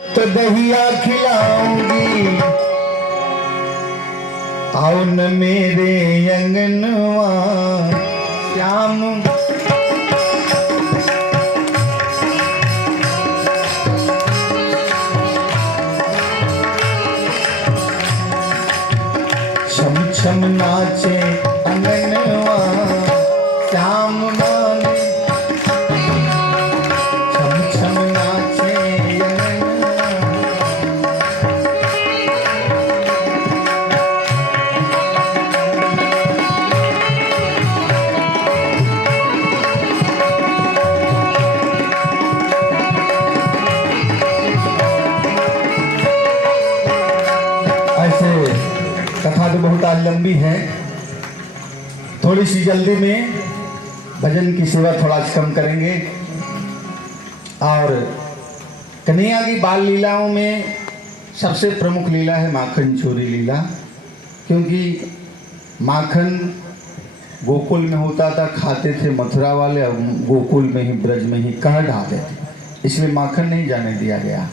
तो दहिया खिलाऊंगी आओ न मेरे अंगनवा श्याम। छम छम नाचे अंगनवा श्याम माने, छम छम नाचे कथा तो बहुत आज लंबी है, थोड़ी सी जल्दी में भजन की सेवा थोड़ा कम करेंगे। और कन्हैया की बाल लीलाओं में सबसे प्रमुख लीला है माखन चोरी लीला, क्योंकि माखन गोकुल में होता था, खाते थे मथुरा वाले, और गोकुल में ही ब्रज में ही कह ढाते थे, इसलिए माखन नहीं जाने दिया गया।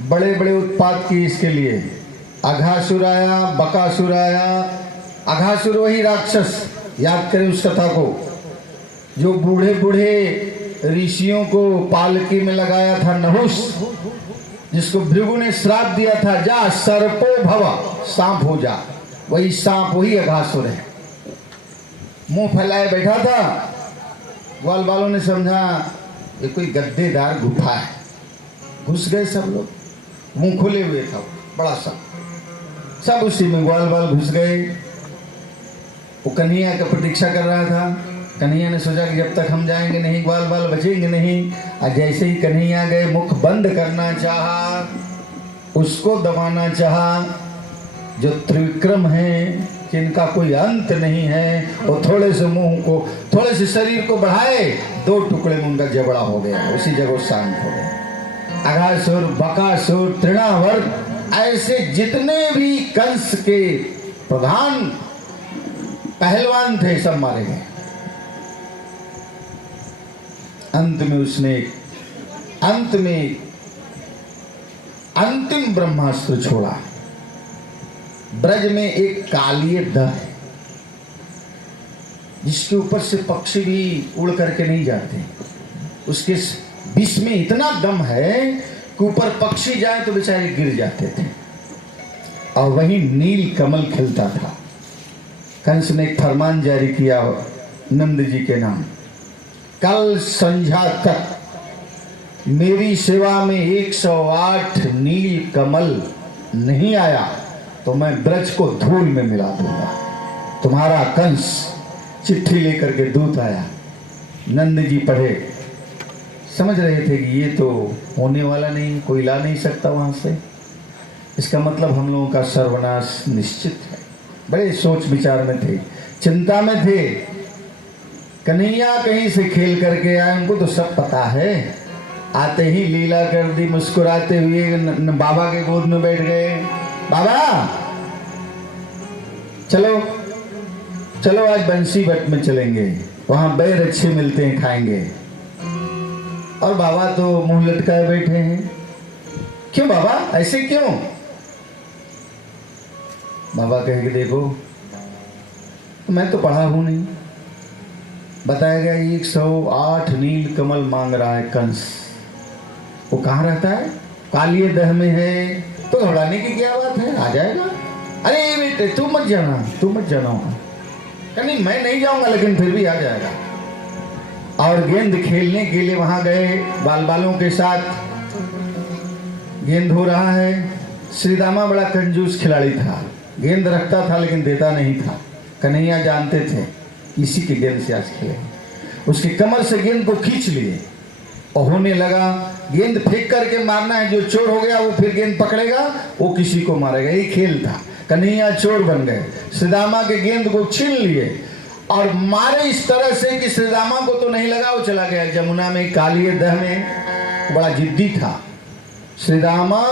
बड़े बड़े उत्पात किए इसके लिए, अघासुर आया, बकासुर आया। अघासुर वही राक्षस, याद करें उस कथा को, जो बूढ़े बूढ़े ऋषियों को पालकी में लगाया था नहुस, जिसको भृगु ने श्राप दिया था, जा सर्पो भव, सांप हो जा। वही सांप वही अघासुर है। मुंह फैलाए बैठा था, ग्वाल वालों ने समझा ये कोई गद्देदार गुफा है, घुस गए सब लोग। मुंह खुले हुए था बड़ा सा, सब उसी में ग्वाल बाल घुस गए। वो कन्हैया का प्रतीक्षा कर रहा था। कन्हैया ने सोचा कि जब तक हम जाएंगे नहीं ग्वाल बाल बचेंगे नहीं। और जैसे ही कन्हैया गए, मुख बंद करना चाहा, उसको दबाना चाहा, जो त्रिविक्रम हैं जिनका कोई अंत नहीं है, वो थोड़े से मुंह को, थोड़े से शरीर को बढ़ाए, 2 टुकड़े में उनका जबड़ा हो गया, उसी जगह शांत हो गए। अघासुर, बकासुर, तृणावर्त, ऐसे जितने भी कंस के प्रधान पहलवान थे सब मारे गए। अंत में अंतिम ब्रह्मास्त्र छोड़ा। ब्रज में एक कालिय दह है, जिसके ऊपर से पक्षी भी उड़ करके नहीं जाते। उसके विष में इतना दम है कि ऊपर पक्षी जाए तो बेचारे गिर जाते थे। और वहीं नील कमल खिलता था। कंस ने एक फरमान जारी किया नंद जी के नाम, कल संध्या तक मेरी सेवा में 108 नील कमल नहीं आया तो मैं ब्रज को धूल में मिला दूंगा। तुम्हारा कंस। चिट्ठी लेकर के दूत आया, नंद जी पढ़े, समझ रहे थे कि ये तो होने वाला नहीं, कोई ला नहीं सकता वहां से, इसका मतलब हम लोगों का सर्वनाश निश्चित है। बड़े सोच विचार में थे, चिंता में थे। कन्हैया कहीं से खेल करके आए, उनको तो सब पता है। आते ही लीला कर दी, मुस्कुराते हुए बाबा के गोद में बैठ गए। बाबा चलो चलो आज बंसी बट में चलेंगे, वहां बैर अच्छे मिलते हैं, खाएंगे। और बाबा तो मुंह लटकाए बैठे हैं। क्यों बाबा, ऐसे क्यों? बाबा कहे कि देखो मैं तो पढ़ा हूं नहीं, बताया गया 108 नील कमल मांग रहा है कंस। वो कहाँ रहता है? कालिय दह में है, तो घबराने की क्या बात है, आ जाएगा। अरे बेटे तू मत जाना, तू मत जाना। नहीं मैं नहीं जाऊंगा, लेकिन फिर भी आ जाएगा। और गेंद खेलने के लिए वहां गए बाल बालों के साथ। गेंद हो रहा है। श्रीदामा बड़ा कंजूस खिलाड़ी था, गेंद रखता था लेकिन देता नहीं था। कन्हैया जानते थे इसी के गेंद से आज खेले। उसकी कमर से गेंद को खींच लिए और होने लगा, गेंद फेंक करके मारना है, जो चोर हो गया वो फिर गेंद पकड़ेगा, वो किसी को मारेगा। यही खेल था। कन्हैया चोर बन गए, श्रीदामा के गेंद को छीन लिए और मारे इस तरह से कि श्रीदामा को तो नहीं लगा, वो चला गया जमुना में, कालिय दह में। बड़ा जिद्दी था श्रीदामा,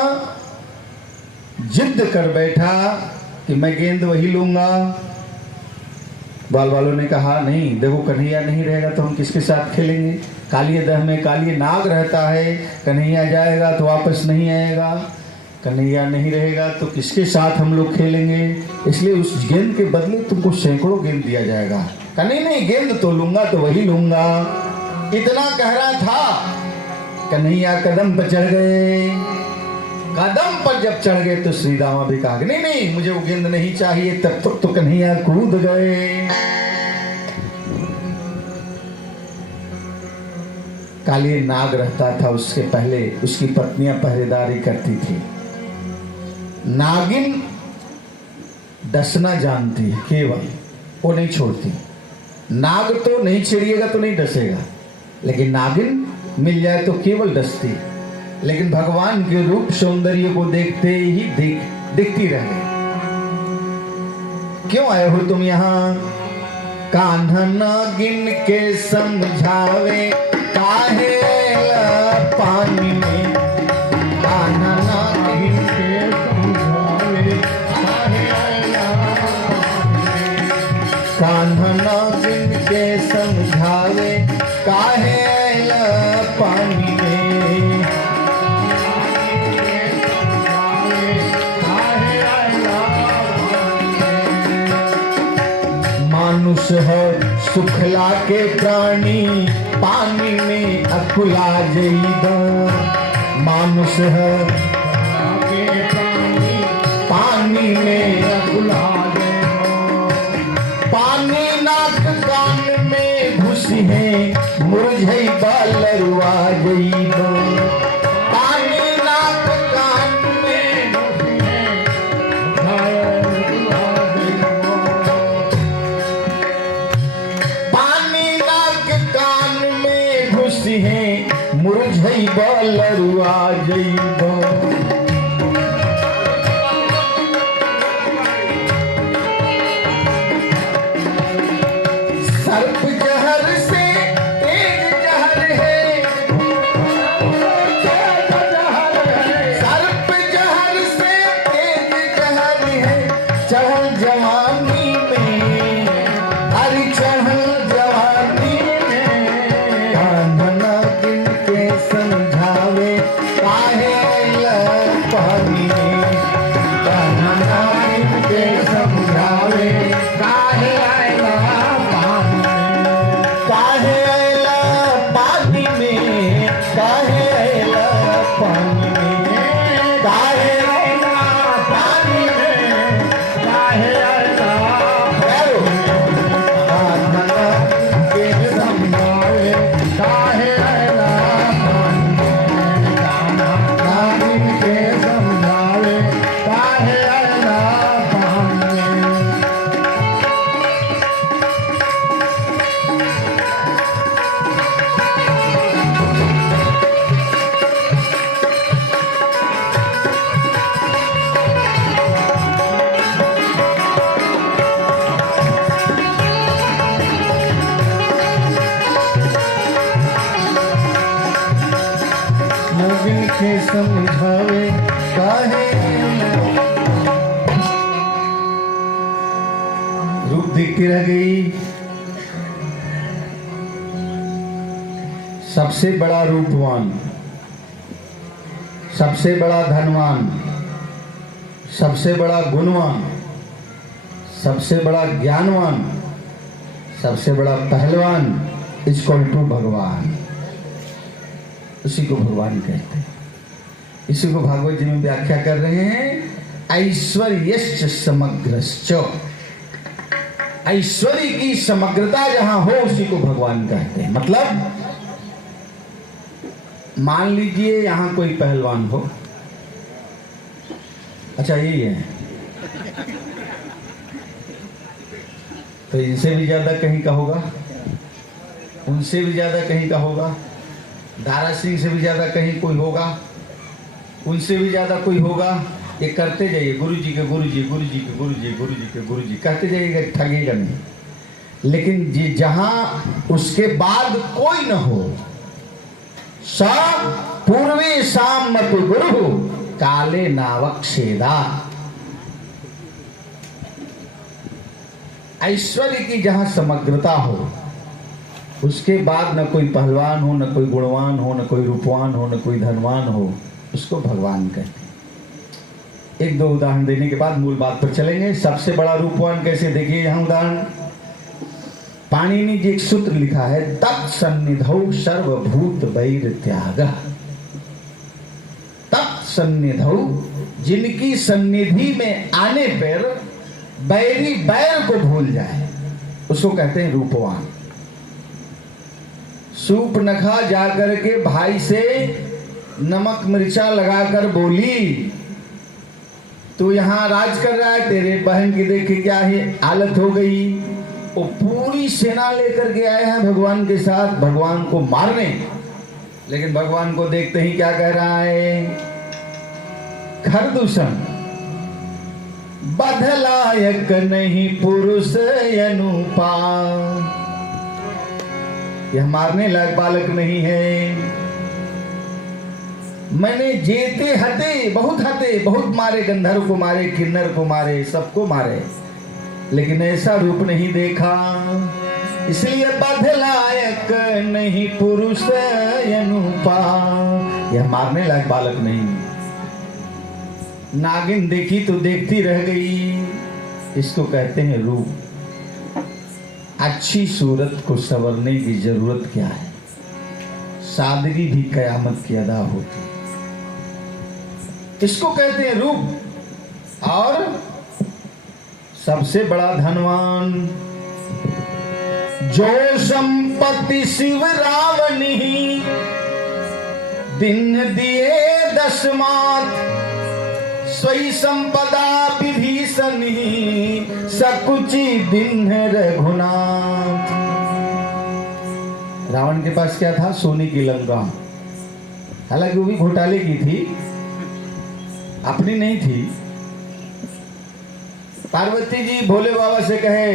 जिद कर बैठा कि मैं गेंद वही लूंगा। बाल वालों ने कहा नहीं, देखो कन्हैया नहीं रहेगा तो हम किसके साथ खेलेंगे। कालिए दह में कालिए नाग रहता है। कन्हैया जाएगा तो वापस नहीं आएगा, कन्हैया नहीं रहेगा तो किसके साथ हम लोग खेलेंगे। इसलिए उस गेंद के बदले तुमको सैकड़ों गेंद दिया जाएगा। कन्हैया नहीं, गेंद तो लूंगा तो वही लूंगा। इतना कह रहा था, कन्हैया कदम पर चढ़ गए। कदम पर जब चढ़ गए तो श्री दामा भी कहा नहीं नहीं मुझे वो गेंद नहीं चाहिए। तब तक तो कन्हैया कूद गए। काली नाग रहता था, उसके पहले उसकी पत्नियां पहरेदारी करती थी। नागिन डसना जानती है केवल, वो नहीं छोड़ती। नाग तो नहीं छेड़िएगा तो नहीं डसेगा, लेकिन नागिन मिल जाए तो केवल डसती। लेकिन भगवान के रूप सौंदर्य को देखते ही देखती रह गई। क्यों आए हो तुम यहाँ? कान्हा नागिन के समझावे काहे पानी में। कान्हा नागिन के समझावे कान्हा नागिन के समझावे काहे पानी में। मानुष है सुखला के प्राणी, पानी में अकुला जइबा। मानुष है के प्राणी, पानी में अकुला जइबा। पानी नाक कान में घुसी है, मुरझइबा लरुआ जइबा। पानी नाक कान में घुसी है, मुरझइबा लरुआ जइबा। सर्प जहर से तेज जहर है, सर्प जहर से तेज जहर है। चढ़ल जवानी में, अरे चढ़ल जवानी में। कान्हा के समझावे काहे पानी में। कान्हा नागिन के समझावे काहे पानी में। काहे पानी में, काहे पानी में। काहे पानी में, काहे कान्हा के समझावे काहे नागिन के समझावे काहे। रूप देखती रह गई। सबसे बड़ा रूपवान, सबसे बड़ा धनवान, सबसे बड़ा गुणवान, सबसे बड़ा ज्ञानवान, सबसे बड़ा पहलवान इक्वल टू भगवान। उसी को भगवान कहते हैं। इसी को भागवत जी में व्याख्या कर रहे हैं, ऐश्वर्यश्च समग्रश्च। ऐश्वर्य की समग्रता जहां हो उसी को भगवान कहते हैं। मतलब मान लीजिए यहां कोई पहलवान हो, अच्छा यही है, तो इनसे भी ज्यादा कहीं का होगा, उनसे भी ज्यादा कहीं का होगा, दारा सिंह से भी ज्यादा कहीं कोई होगा, उनसे भी ज्यादा कोई होगा। ये करते जाइए, गुरु जी के गुरु जी, गुरु जी के गुरु जी, गुरु जी के गुरु जी कहते जाइएगा, ठगेगा नहीं। लेकिन जी जहां उसके बाद कोई न हो, सा पूर्वे शाम मत गुरु काले नावक छेदा। ऐश्वर्य की जहां समग्रता हो, उसके बाद न कोई पहलवान हो, न कोई गुणवान हो, न कोई रूपवान हो, न कोई धनवान हो, उसको भगवान कहते हैं। एक दो उदाहरण देने के बाद मूल बात पर चलेंगे। सबसे बड़ा रूपवान कैसे, देखिए यहाँ उदाहरण। पाणिनि जी एक सूत्र लिखा है, तत्सन्निधौ सर्वभूत वैर त्याग। तत्सन्निधौ, जिनकी सन्निधि में आने पर बैरी बैर को भूल जाए, उसको कहते हैं रूपवान। सूपनखा जाकर के भाई से नमक मिर्चा लगाकर बोली, तू यहाँ राज कर रहा है, तेरे बहन की देख के क्या ही हालत हो गई। वो पूरी सेना लेकर के आए हैं भगवान के साथ, भगवान को मारने। लेकिन भगवान को देखते ही क्या कह रहा है, खरदूषण बधलायक नहीं पुरुष अनुपा, यह मारने लायक बालक नहीं है। मैंने जेते हते, बहुत मारे, गंधर्व को मारे, किन्नर को मारे, सबको मारे, लेकिन ऐसा रूप नहीं देखा। इसलिए बधलायक नहीं पुरुष अनुपा, यह मारने लायक बालक नहीं। नागिन देखी तो देखती रह गई, इसको कहते हैं रूप। अच्छी सूरत को संवरने की जरूरत क्या है, सादगी भी कयामत की अदा होती, इसको कहते हैं रूप। और सबसे बड़ा धनवान, जो संपत्ति शिव रावणी, दिन दिए 10 मात, सोई संपदा विभीषणी, सकुची दिन रघुनाथ। रावण के पास क्या था, सोने की लंका। हालांकि वो भी घोटाले की थी, अपनी नहीं थी। पार्वती जी भोले बाबा से कहे,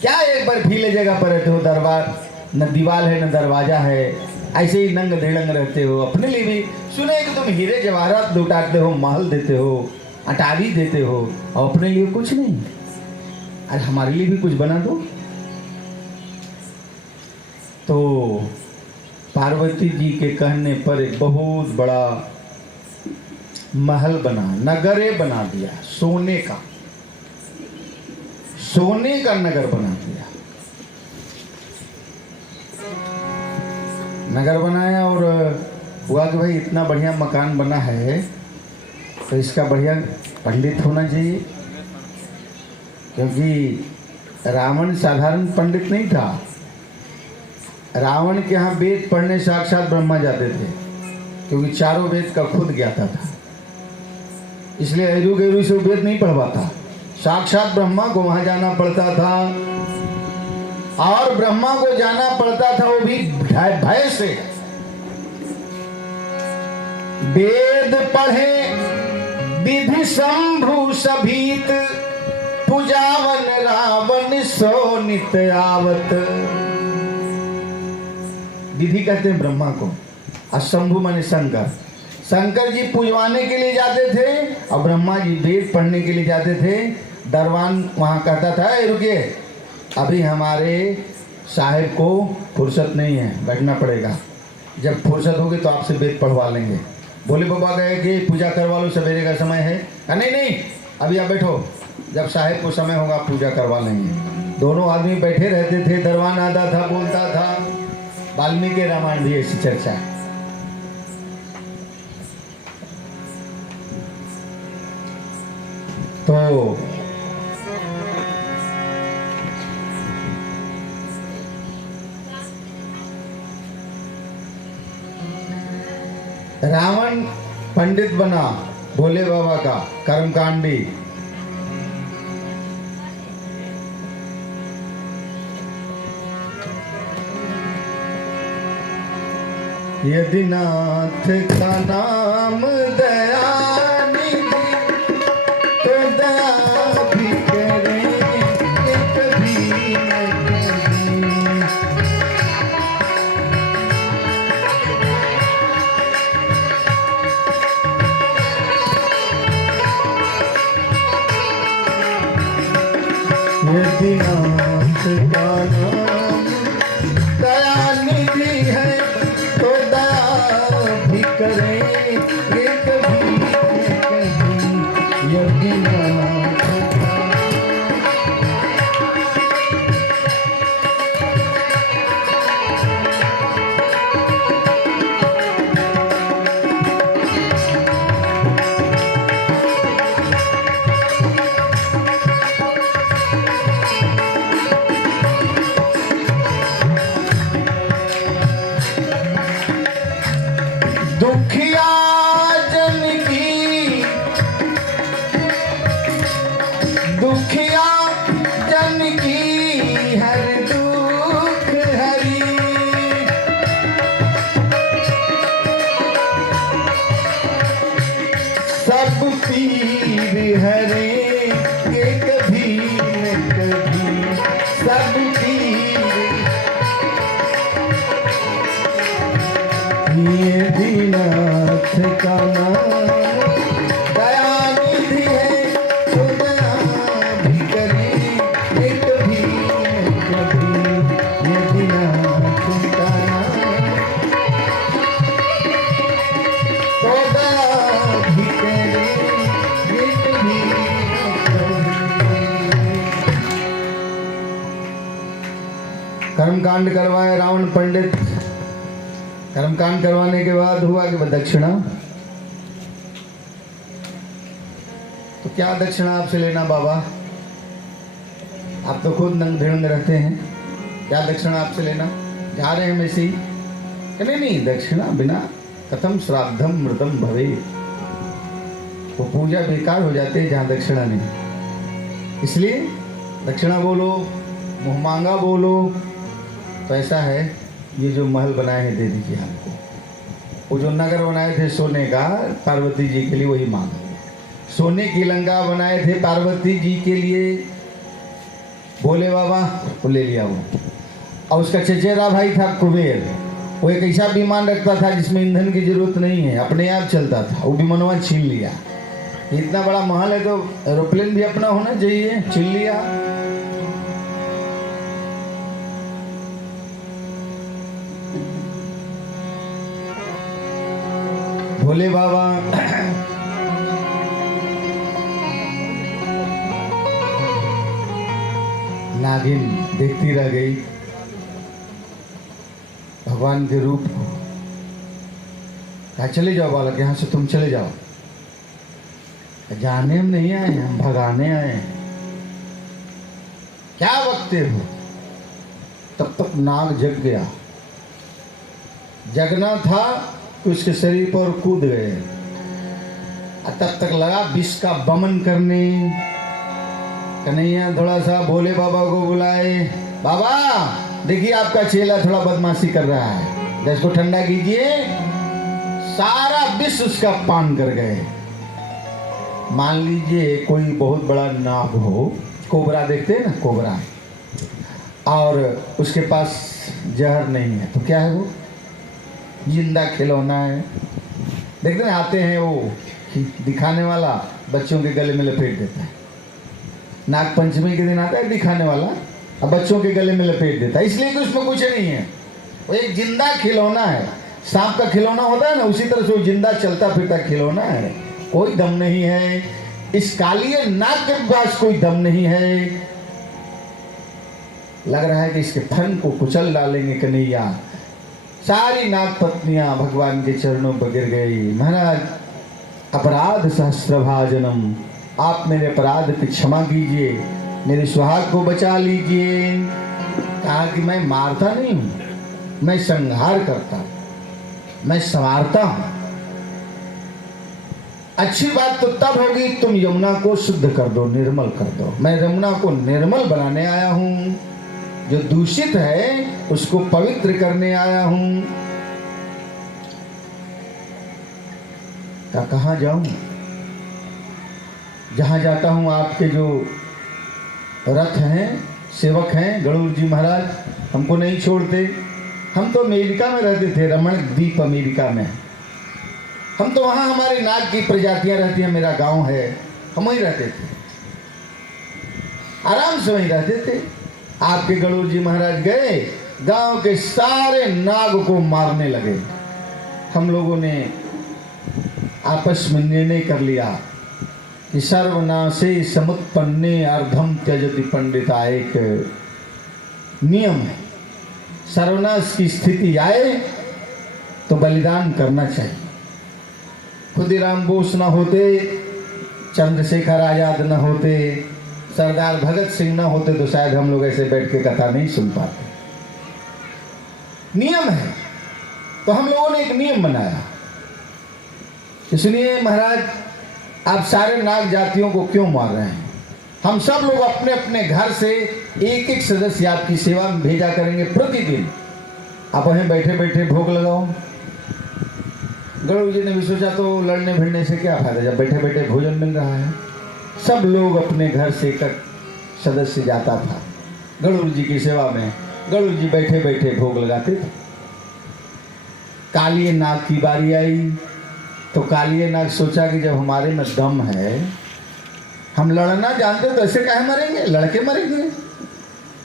क्या एक बार भीले जगह पर रहते हो, दरबार न दीवार है न दरवाजा है, ऐसे ही नंग धिड़ंग रहते हो। अपने लिए भी सुने कि तुम हीरे जवाहरात लुटाते हो, महल देते हो, अटारी देते हो, और अपने लिए कुछ नहीं। अरे हमारे लिए भी कुछ बना दो। तो पार्वती जी के कहने पर एक बहुत बड़ा महल बना, नगरे बना दिया, सोने का नगर बना दिया। नगर बनाया और हुआ कि भाई इतना बढ़िया मकान बना है तो इसका बढ़िया पंडित होना चाहिए, क्योंकि रावण साधारण पंडित नहीं था। रावण के यहाँ वेद पढ़ने साक्षात ब्रह्मा जाते थे, क्योंकि चारों वेद का खुद ज्ञाता था। इसलिए ऐरू गैरू से वेद नहीं पढ़वाता, साक्षात ब्रह्मा को वहां जाना पड़ता था। और ब्रह्मा को जाना पड़ता था वो भी भय से। वेद पढ़े विधि शंभु सभीत, पूजावन रावण सो नित आवत। विधि कहते हैं ब्रह्मा को, और शंभु माने शंकर। शंकर जी पूजवाने के लिए जाते थे और ब्रह्मा जी वेद पढ़ने के लिए जाते थे। दरबान वहां कहता था, रुकिए अभी हमारे साहिब को फुर्सत नहीं है, बैठना पड़ेगा, जब फुर्सत होगी तो आपसे वेद पढ़वा लेंगे। भोले बाबा गए कि पूजा करवा लो, सवेरे का समय है। नहीं अभी आप बैठो, जब साहिब को समय होगा पूजा करवा लेंगे। दोनों आदमी बैठे रहते थे, दरबान आता था, बोलता था। वाल्मीकि रामायण भी ऐसी चर्चा है। तो रावण पंडित बना भोले बाबा का, कर्मकांडी। यदि नाथ का नाम दयानिधि, तो दया भी करेंगे कभी न कभी। यदि नाथ का नाम सब पीर हरे के कभी न कभी, सब पीर ये दीनाथ का नाम दयानिधि है, तो दया भी करे ये कभी न कभी, ये दीनाथ का नाम तो दया भी करे ये कभी न कभी। कर्मकांड करवाए रावण पंडित। कर्मकांड करवाने के बाद हुआ कि दक्षिणा, तो क्या दक्षिणा आपसे लेना बाबा, आप तो खुद नंग भिड़ंग रहते हैं, क्या दक्षिणा आपसे लेना, जा रहे हैं वैसे ही। नहीं दक्षिणा बिना कथम श्राद्धम मृतम भवे, वो पूजा बेकार हो जाती है जहां दक्षिणा नहीं। इसलिए दक्षिणा बोलो, मुंह मांगा बोलो, तो ऐसा है ये जो महल बनाए हैं दे दीजिए हमको। वो जो नगर बनाए थे सोने का पार्वती जी के लिए वही मांग, सोने की लंका बनाए थे पार्वती जी के लिए बोले बाबा, वो ले लिया वो। और उसका चचेरा भाई था कुबेर, वो एक ऐसा विमान रखता था जिसमें ईंधन की जरूरत नहीं है, अपने आप चलता था, वो विमानवा छीन लिया। इतना बड़ा महल है तो एरोप्लेन भी अपना होना चाहिए, छीन लिया। भोले बाबा नागिन देखती रह गई भगवान के रूप को, कहा चले जाओ बालक, यहां से तुम चले जाओ, जाने हम नहीं आए, हम भगाने आए हैं। क्या बकते हो? तब तक नाग जग गया, जगना था तो उसके शरीर पर कूद गए, तब तक लगा विष का बमन करने। कन्हैया थोड़ा सा भोले बाबा को बुलाए, बाबा देखिए आपका चेला थोड़ा बदमाशी कर रहा है, गैस को ठंडा कीजिए। सारा विष उसका पान कर गए। मान लीजिए कोई बहुत बड़ा नाग हो, कोबरा देखते हैं ना, कोबरा, और उसके पास जहर नहीं है तो क्या है, वो जिंदा खिलौना है। देखते हैं आते हैं वो दिखाने वाला, बच्चों के गले में लपेट देता है। नाग पंचमी के दिन आता है दिखाने वाला, अब बच्चों के गले में लपेट देता है, इसलिए कि उसमें कुछ नहीं है, वो एक जिंदा खिलौना है। सांप का खिलौना होता है ना, उसी तरह से वो जिंदा चलता फिरता खिलौना है, कोई दम नहीं है। इस कालिए नाग के पास कोई दम नहीं है। लग रहा है कि इसके फन को कुचल डालेंगे कन्हैया। सारी नाग पत्नियां भगवान के चरणों पर गिर गई। महाराज अपराध सहस्त्रभाजनम, आप मेरे अपराध की क्षमा कीजिए, मेरे सुहाग को बचा लीजिए। कहा कि मैं मारता नहीं हूं, मैं संहार करता हूं, मैं संवारता हूं। अच्छी बात तो तब होगी तुम यमुना को शुद्ध कर दो, निर्मल कर दो। मैं यमुना को निर्मल बनाने आया हूं, जो दूषित है उसको पवित्र करने आया हूं। कहां जाऊं? जहां जाता हूं आपके जो रथ हैं, सेवक हैं, गणुर जी महाराज हमको नहीं छोड़ते। हम तो अमेरिका में रहते थे, रमण द्वीप अमेरिका में, हम तो वहां हमारी नाग की प्रजातियां रहती हैं, मेरा गांव है, हम वहीं रहते थे, आराम से वहीं रहते थे। आपके गणुर जी महाराज गए, गांव के सारे नाग को मारने लगे। हम लोगों ने आपस में निर्णय कर लिया कि सर्वनाशे समुत्पन्ने अर्धम त्यजति पंडिता, एक नियम है, सर्वनाश की स्थिति आए तो बलिदान करना चाहिए। खुदीराम बोस न होते, चंद्रशेखर आजाद न होते, सरदार भगत सिंह न होते तो शायद हम लोग ऐसे बैठ के कथा नहीं सुन पाते। नियम है तो हम लोगों ने एक नियम बनाया। इसलिए महाराज आप सारे नाग जातियों को क्यों मार रहे हैं? हम सब लोग अपने अपने घर से एक एक सदस्य आपकी सेवा में भेजा करेंगे प्रतिदिन। आप वहीं बैठे बैठे भोग लगाओ, गरुड़ जी ने भी सोचा तो लड़ने भिड़ने से क्या फायदा, जब बैठे बैठे भोजन मिल रहा है। सब लोग अपने घर से एक सदस्य जाता था गरुड़ जी की सेवा में। गरुड़ जी बैठे बैठे भोग लगाते थे। कालिए नाग की बारी आई तो कालिए नाग सोचा कि जब हमारे में दम है, हम लड़ना जानते तो ऐसे काहे मरेंगे, लड़के मरेंगे।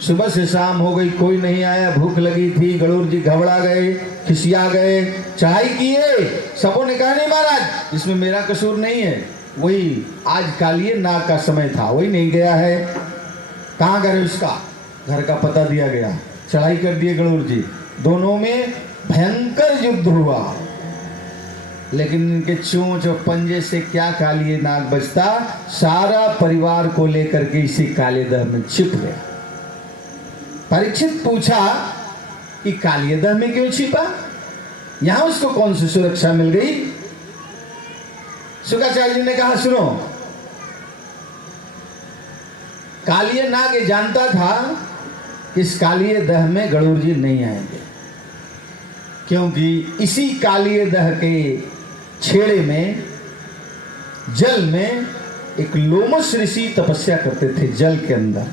सुबह से शाम हो गई, कोई नहीं आया, भूख लगी थी। गरुड़ जी घबरा गए, खिसिया गए, चढ़ाई किए। सबों ने कहा नहीं महाराज इसमें मेरा कसूर नहीं है, वही आज कालिए नाग का समय था, वही नहीं गया है। कहाँ घर है उसका, घर का पता दिया गया, चढ़ाई कर दिए गरुड़ जी। दोनों में भयंकर युद्ध हुआ, लेकिन इनके चोंच और पंजे से क्या कालिए नाग बचता, सारा परिवार को लेकर के इसी काले दह में छिप गया। परीक्षित पूछा कि कालिए दह में क्यों छिपा, यहां उसको कौन सी सुरक्षा मिल गई। शुक्राचार्य जी ने कहा सुनो, कालिए नाग ये जानता था कि इस कालिए दह में गरुड़ जी नहीं आएंगे, क्योंकि इसी कालिए दह के छेड़े में जल में एक लोमस ऋषि तपस्या करते थे। जल के अंदर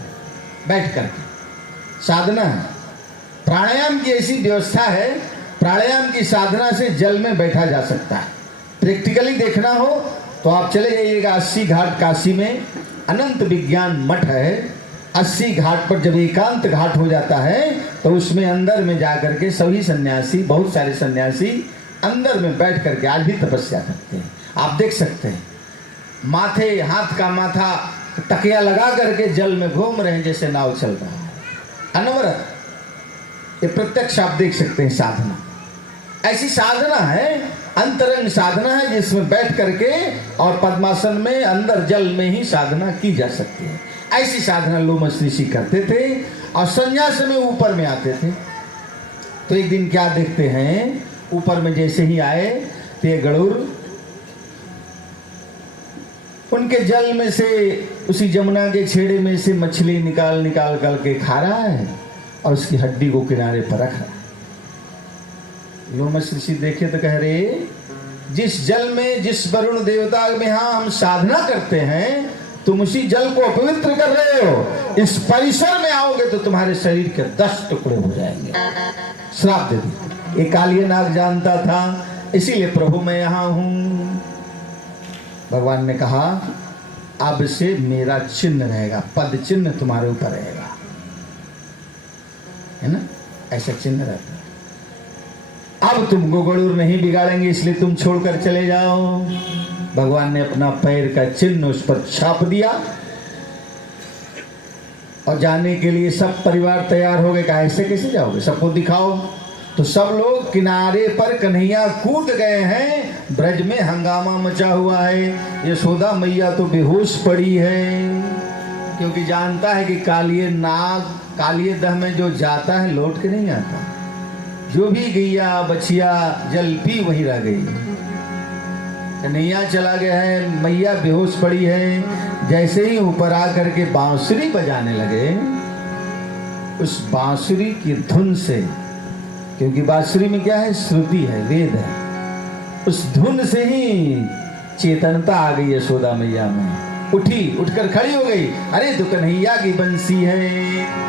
बैठ करके साधना है, प्राणायाम की ऐसी व्यवस्था है, प्राणायाम की साधना से जल में बैठा जा सकता है। प्रैक्टिकली देखना हो तो आप चले जाइएगा 80 घाट काशी में अनंत विज्ञान मठ है। 80 घाट पर जब एकांत घाट हो जाता है तो उसमें अंदर में जाकर के सभी सन्यासी, बहुत सारे सन्यासी अंदर में बैठ करके आज भी तपस्या करते हैं। आप देख सकते हैं, माथे हाथ का माथा तकिया लगा करके जल में घूम रहे हैं जैसे नाव चल रहा है, अनवरत। ये प्रत्यक्ष आप देख सकते हैं साधना। ऐसी साधना है, अंतरंग साधना है, जिसमें बैठ करके और पद्मासन में अंदर जल में ही साधना की जा सकती है। ऐसी साधना लोमस ऋषि करते थे और संन्यास में ऊपर में आते थे। तो एक दिन क्या देखते हैं, ऊपर में जैसे ही आए तो ये गरुड़ उनके जल में से, उसी जमुना के छेड़े में से मछली निकाल निकाल करके खा रहा है और उसकी हड्डी को किनारे पर रख रहा है। लोमस ऋषि देखे तो कह रहे, जिस जल में, जिस वरुण देवता में हाँ हम साधना करते हैं, तुम उसी जल को अपवित्र कर रहे हो। इस परिसर में आओगे तो तुम्हारे शरीर के 10 टुकड़े हो जाएंगे। श्राप दे दी। ये कालिए नाग जानता था, इसीलिए प्रभु मैं यहां हूं। भगवान ने कहा अब से मेरा चिन्ह रहेगा, पद चिन्ह तुम्हारे ऊपर रहेगा, है ना, ऐसा चिन्ह रहता है। अब तुमको गरुड़ नहीं बिगाड़ेंगे, इसलिए तुम छोड़कर चले जाओ। भगवान ने अपना पैर का चिन्ह उस पर छाप दिया और जाने के लिए सब परिवार तैयार हो गए। कहा ऐसे कैसे जाओगे, सबको दिखाओ। तो सब लोग किनारे पर कन्हैया कूद गए हैं। ब्रज में हंगामा मचा हुआ है। यशोदा मैया तो बेहोश पड़ी है, क्योंकि जानता है कि कालिए नाग, कालिए दह में जो जाता है लौट के नहीं आता। जो भी गैया बछिया जल पी वही रह गई। कन्हैया चला गया है, मैया बेहोश पड़ी है। जैसे ही ऊपर आकर के बांसुरी बजाने लगे, उस बांसुरी की धुन से, क्योंकि बांसुरी में क्या है, श्रुति है, वेद है, उस धुन से ही चेतनता आ गई यशोदा मैया में। उठी, उठकर खड़ी हो गई। अरे तो कन्हैया की बंसी है।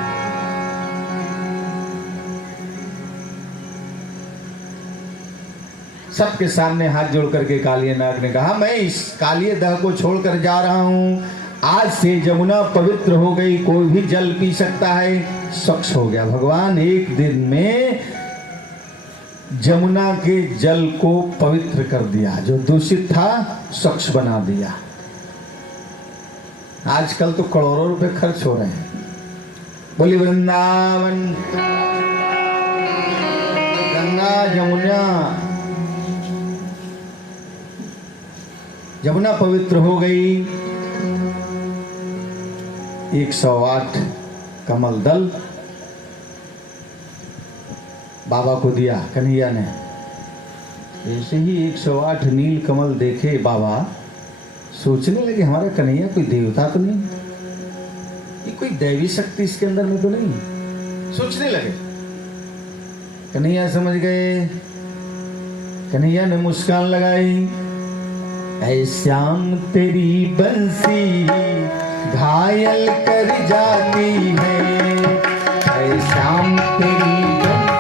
सबके सामने हाथ जोड़ करके कालिए नाग ने कहा, मैं इस कालिए दह को छोड़कर जा रहा हूं। आज से जमुना पवित्र हो गई, कोई भी जल पी सकता है। स्वच्छ हो गया। भगवान एक दिन में जमुना के जल को पवित्र कर दिया, जो दूषित था स्वच्छ बना दिया। आजकल तो करोड़ों रुपए खर्च हो रहे हैं। बोली वृंदावन, गंगा जमुना, जमुना पवित्र हो गई। 108 कमल दल बाबा को दिया कन्हैया ने। ऐसे ही 108 नील कमल देखे बाबा, सोचने लगे हमारा कन्हैया कोई देवता तो नहीं, ये कोई दैवी शक्ति इसके अंदर में तो नहीं। सोचने लगे। कन्हैया समझ गए कन्हैया ने मुस्कान लगाई, ऐ श्याम तेरी बंसी घायल कर जाती है, ऐ श्याम तेरी